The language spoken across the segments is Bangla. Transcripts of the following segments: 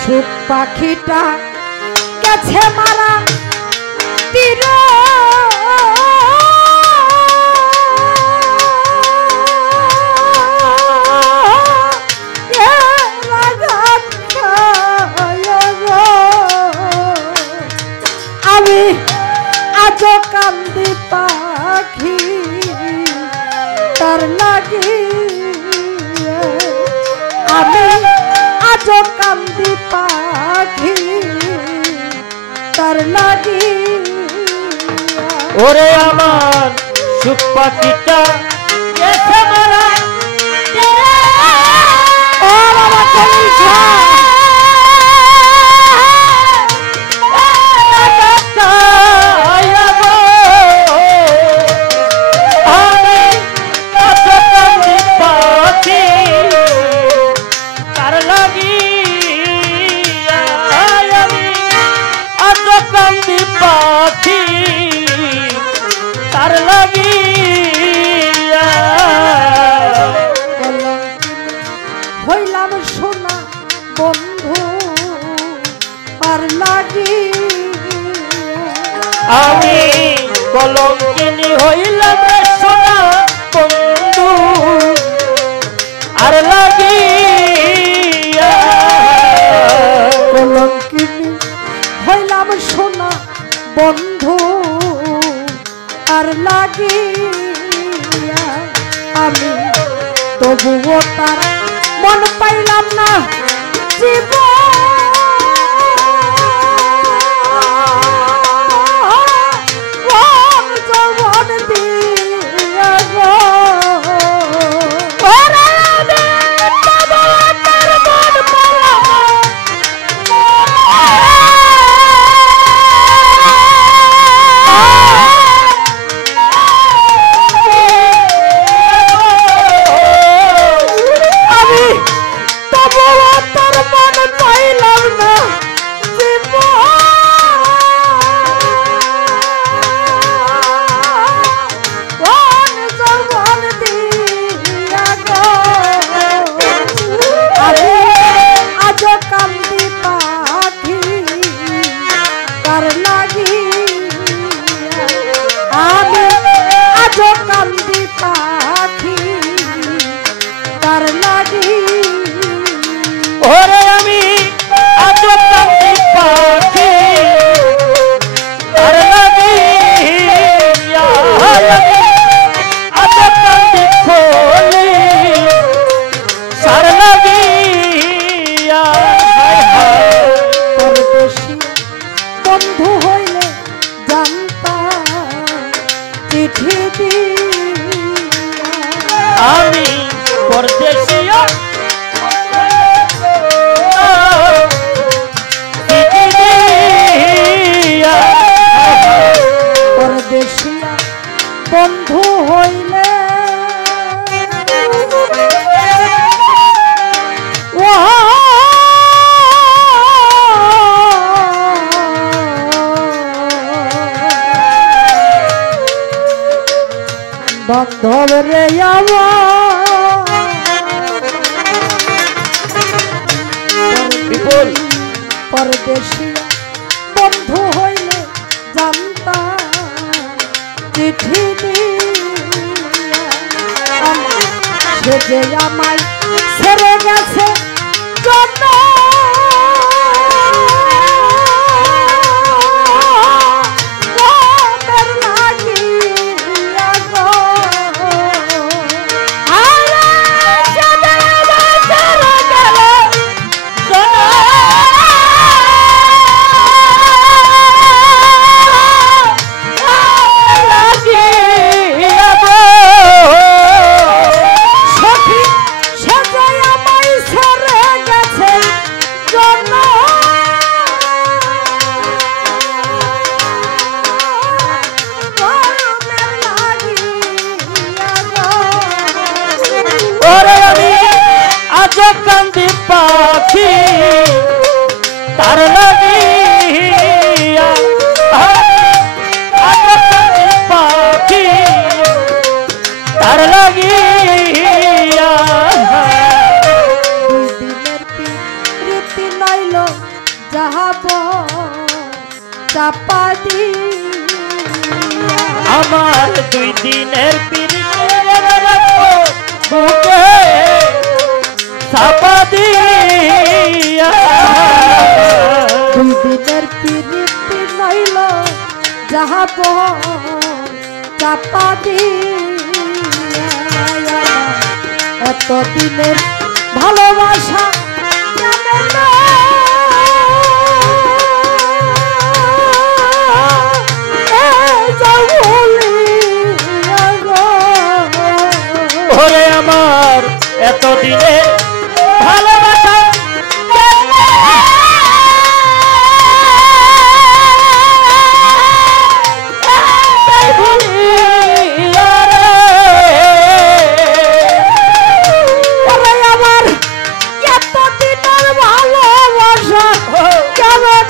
সুখ পাখিটা গেছে মারা তীর আমি আজ কান্দি পাখি তার লাগি আমি আজ কান্দি পাখি তার লাগি ওরে আমার সুখ পাখিটা গেছে মারা ও বাবা কলিজা হইলাম সোনা বন্ধু আর লাগি আমি কলঙ্কিনী হইলাম সোনা বন্ধু আর লাগি কলঙ্কিনী হইলাম সোনা বন্ধু আর লাগি আমি তবুও তার মন পাইলাম না জীবন জবন দিয়া গো ওরে আমি আজ কান্দি পাখি আর লাগি আজ কান্দি খোলি সার লাগি বন্ধু হইলে জানতা চিঠি দি আমি পরদেশিয়া পরদেশিয়া বন্ধু হইলে বান্ধব রে বিপুল পরদেশিয়া বন্ধু হইলে জানতা চিঠি দিয়া সে যে আমায় ছেড়ে গেছে জন্য কান্দি পাখি তার লাগিয়া পাখি লাগিয়া দুই দিনের প্রীতি নাইল যাহাব চাপা দিয়া আমার 2 দিনের বুকে চাপা দিয়া 2 দিনের প্রীতি নাইল যাহাব চাপা দিয়া এত দিনের ভালোবাসা জানে না ওরে আমার এতদিনে ভালোবাসা আমার এতদিনের ভালোবাসা কেমন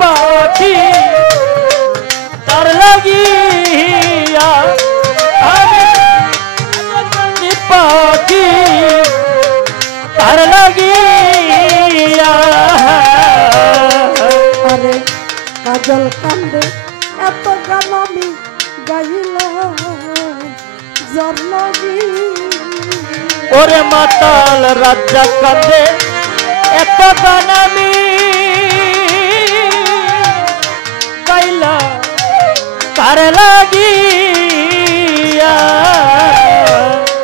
পাখি তার লাগিয়া আমি পাখি তার লাগিয়া আরে কাজল কান্দে এত গান আমি গাইলাম জন্মদি ওরে মাতাল রাজা কান্দে এত গান আমি গাইলা তার লাগিয়া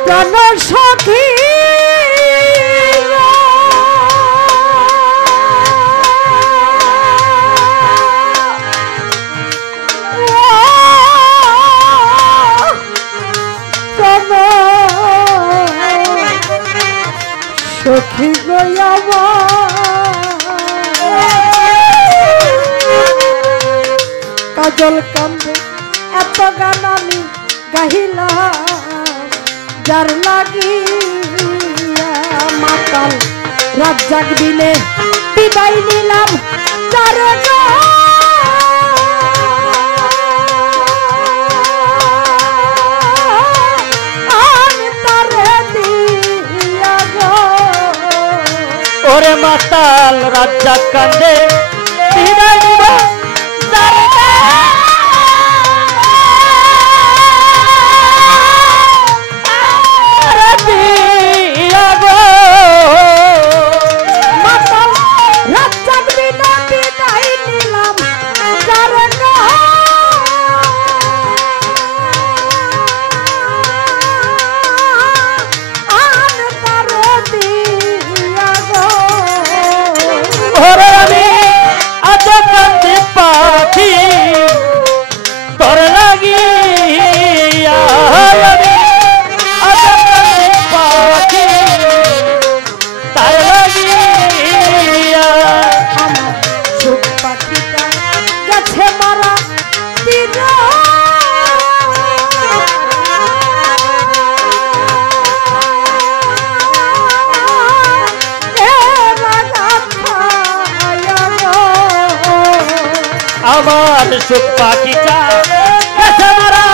গান সখী সখী গয়াবা কাজল কান্দে এত গান আমি গাহিলাম যার লাগিয়া মাতাল রাত জাগবিনে বিদায় নিলাম যার ওরে মাতাল রাজা কান্দে বিদায় নিব মাতাল রাত জাগবিনে বিদায় নিলাম যার ওরে আমি আজ কান্দে পাখি তোর লাগিয়া আমি আজ কান্দে পাখি তার লাগিয়া আমার সুখ পাখিটা গেছে মারা তীর আমার সুখ পাখিটা গেছে মারা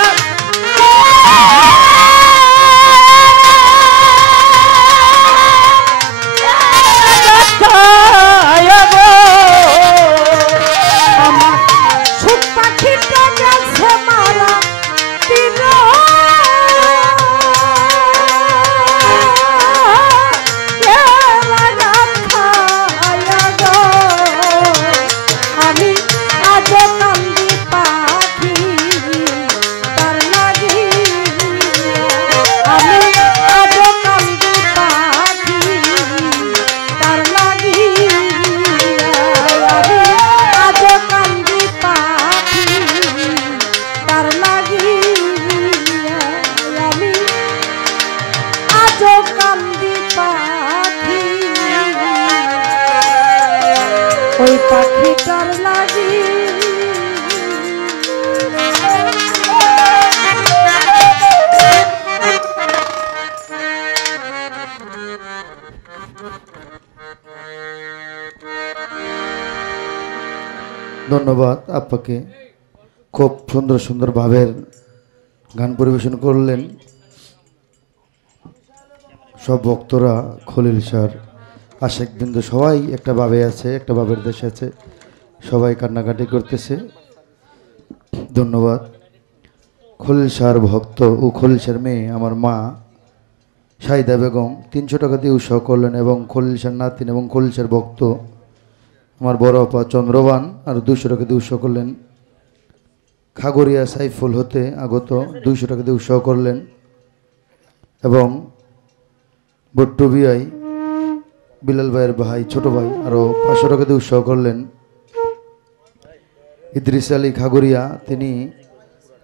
আমার সুখ পাখিটা গেছে মারা তীর আমি আজ কান্দি পাখি তার লাগিয়া আমি আজ কান্দি পাখি তার লাগিয়া আমি আজ কান্দি পাখি তার লাগিয়া আমি আজ কান্দি পাখি ওই পাখিটার লাগি ধন্যবাদ আপ্পাকে, খুব সুন্দর সুন্দর ভাবের গান পরিবেশন করলেন। সব ভক্তরা, খলিল স্যার, আশেক বিন্দু সবাই একটা ভাবে আছে, একটা ভাবের দেশে আছে, সবাই কান্নাকাটি করতেছে। ধন্যবাদ। খলিল স্যার ভক্ত ও খলিল স্যার মেয়ে আমার মা শাহিদা বেগম 300 টাকা দিয়ে উৎসাহ করলেন, এবং খলিল স্যার নাতিন এবং খলিল স্যার ভক্ত আমার বড় আপা চন্দ্রবান আর 200 টাকা দিয়ে উৎসাহ করলেন। খাগড়িয়া সাইফুল হতে আগত 200 টাকা দিয়ে উৎসাহ করলেন, এবং বট্টু বিআই বিলাল ভাইয়ের ভাই ছোট ভাই আরও 500 টাকা দিয়ে উৎসাহ করলেন। ইদ্রিস আলী খাগড়িয়া, তিনি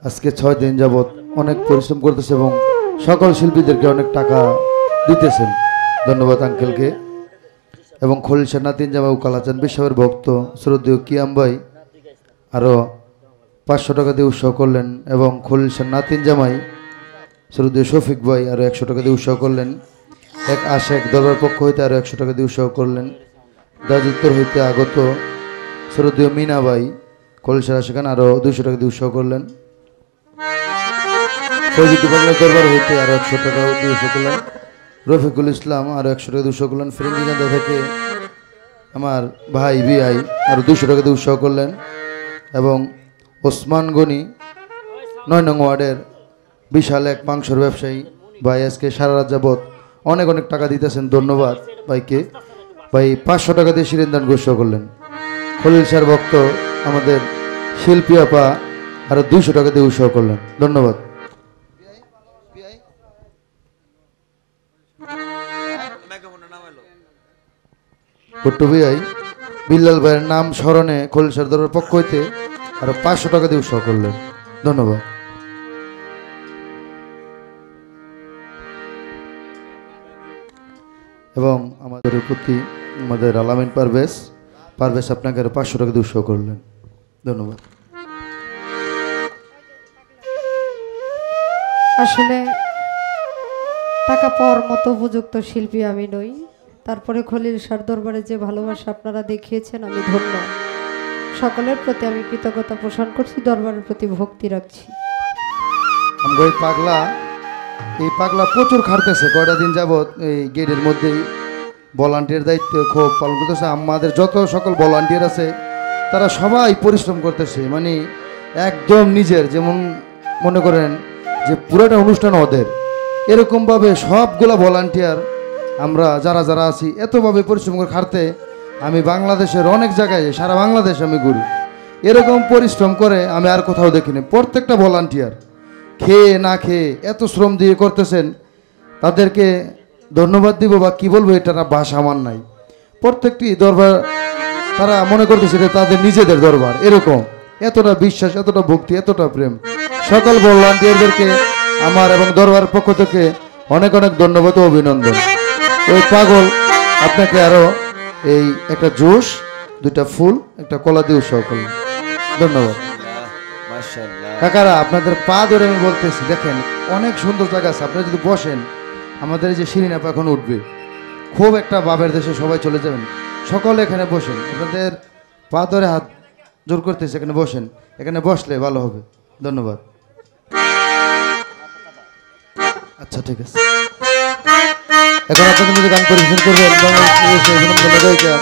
আজকে 6 দিন যাবৎ অনেক পরিশ্রম করতেছে এবং সকল শিল্পীদেরকে অনেক টাকা দিতেছেন। ধন্যবাদ আঙ্কেলকে। এবং খলিল স্যার নাতিন জামাই কালাচান বিশ্বের ভক্ত শ্রদ্ধেয় কিয়াম ভাই আরও 500 টাকা দিয়ে উৎসাহ করলেন, এবং খলিল স্যার নাতিন জামাই শ্রদ্ধেয় শফিক ভাই আরও 100 টাকা দিয়ে উৎসাহ করলেন। এক আশেক দরবার পক্ষ হইতে আরও 100 টাকা দিয়ে উৎসাহ করলেন। দাজুত্তর হইতে আগত শ্রদ্ধেয় মিনা ভাই খলিল স্যার আশেখান আরও 200 টাকা দিয়ে উৎসাহ করলেন। ফৌজিদুর বাংলা দরবার হইতে আরও 100 টাকা দিয়ে উৎসাহ করলেন। রফিকুল ইসলাম আরও 100 টাকা দিয়ে উৎসাহ করলেন। ফিরিঙ্গিকান্দা থেকে আমার ভাই বিআই আরও 200 টাকা দিয়ে উৎসাহ করলেন, এবং ওসমান গনি 9 নং ওয়ার্ডের বিশাল এক মাংসর ব্যবসায়ী ভাই আজকে সারা রাত যাবৎ অনেক অনেক টাকা দিতেছেন। ধন্যবাদ ভাইকে। ভাই 500 টাকা দিয়ে শিরিনদান ঘোষণা করলেন। খলিল স্যার ভক্ত আমাদের শিল্পী আপা আরও 200 টাকা দিয়ে উৎসাহ করলেন। ধন্যবাদ। বট্টু বিআই বিল্লাল ভাইয়ের নাম স্মরণে খলিল স্যার দরবার পক্ষ হইতে আরো 500 টাকা দিয়ে উৎসাহ করলেন। ধন্যবাদ। এবং আমাদের প্রতি আমাদের আলামিন পারভেজ আপনাকে আরো 500 টাকা দিয়ে উৎসাহ করলেন। ধন্যবাদ। আসলে টাকা পাওয়ার মতো উপযুক্ত শিল্পী আমি নই, তারপরে খলিল স্যার দরবারে যে ভালোবাসা আপনারা দেখিয়েছেন আমি ধন্য। সকলের প্রতি আমি কৃতজ্ঞতা পোষণ করছি, দরবারের প্রতি ভক্তি রাখছি। আমরা এই পাগলা প্রচুর খাটতেছে, কয়টা দিন যাবৎ এই গেটের মধ্যেই ভলান্টিয়ার দায়িত্ব খুব পালন করতেছে। আমাদের যত সকল ভলান্টিয়ার আছে তারা সবাই পরিশ্রম করতেছে, মানে একদম নিজের, যেমন মনে করেন যে পুরোটা অনুষ্ঠান ওদের, এরকমভাবে সবগুলা ভলান্টিয়ার আমরা যারা যারা আছি এতভাবে পরিশ্রম করে খাটতে আমি বাংলাদেশের অনেক জায়গায়, সারা বাংলাদেশ আমি ঘুরি, এরকম পরিশ্রম করে আমি আর কোথাও দেখিনি। প্রত্যেকটা ভলান্টিয়ার খেয়ে না খেয়ে এত শ্রম দিয়ে করতেছেন, তাদেরকে ধন্যবাদ দিব বা কি বলবো, এটা ভাষা আমার নাই। প্রত্যেকটি দরবার তারা মনে করতেছে যে তাদের নিজেদের দরবার, এরকম এতটা বিশ্বাস, এতটা ভক্তি, এতটা প্রেম। সকল ভলান্টিয়ারদেরকে আমার এবং দরবার পক্ষ থেকে অনেক অনেক ধন্যবাদ ও অভিনন্দন। ওই পাগল আপনাকে আরো এই একটা জুস, 2টা ফুল, একটা কলা দিয়ে উৎসাহ করলেন। ধন্যবাদ। কাকারা আপনাদের পা ধরে আমি বলতেছি, দেখেন অনেক সুন্দর জায়গা আছে, আপনারা যদি বসেন, আমাদের এই যে শিরিন আপা এখন উঠবে, খুব একটা বাবের দেশে সবাই চলে যাবেন, সকলে এখানে বসেন, আপনাদের পা ধরে হাত জোর করতেছে, এখানে বসেন, এখানে বসলে ভালো হবে। ধন্যবাদ। আচ্ছা ঠিক আছে, এখন আপনাদের মধ্যে গান পরিবেশন করবেন বাংলাদেশের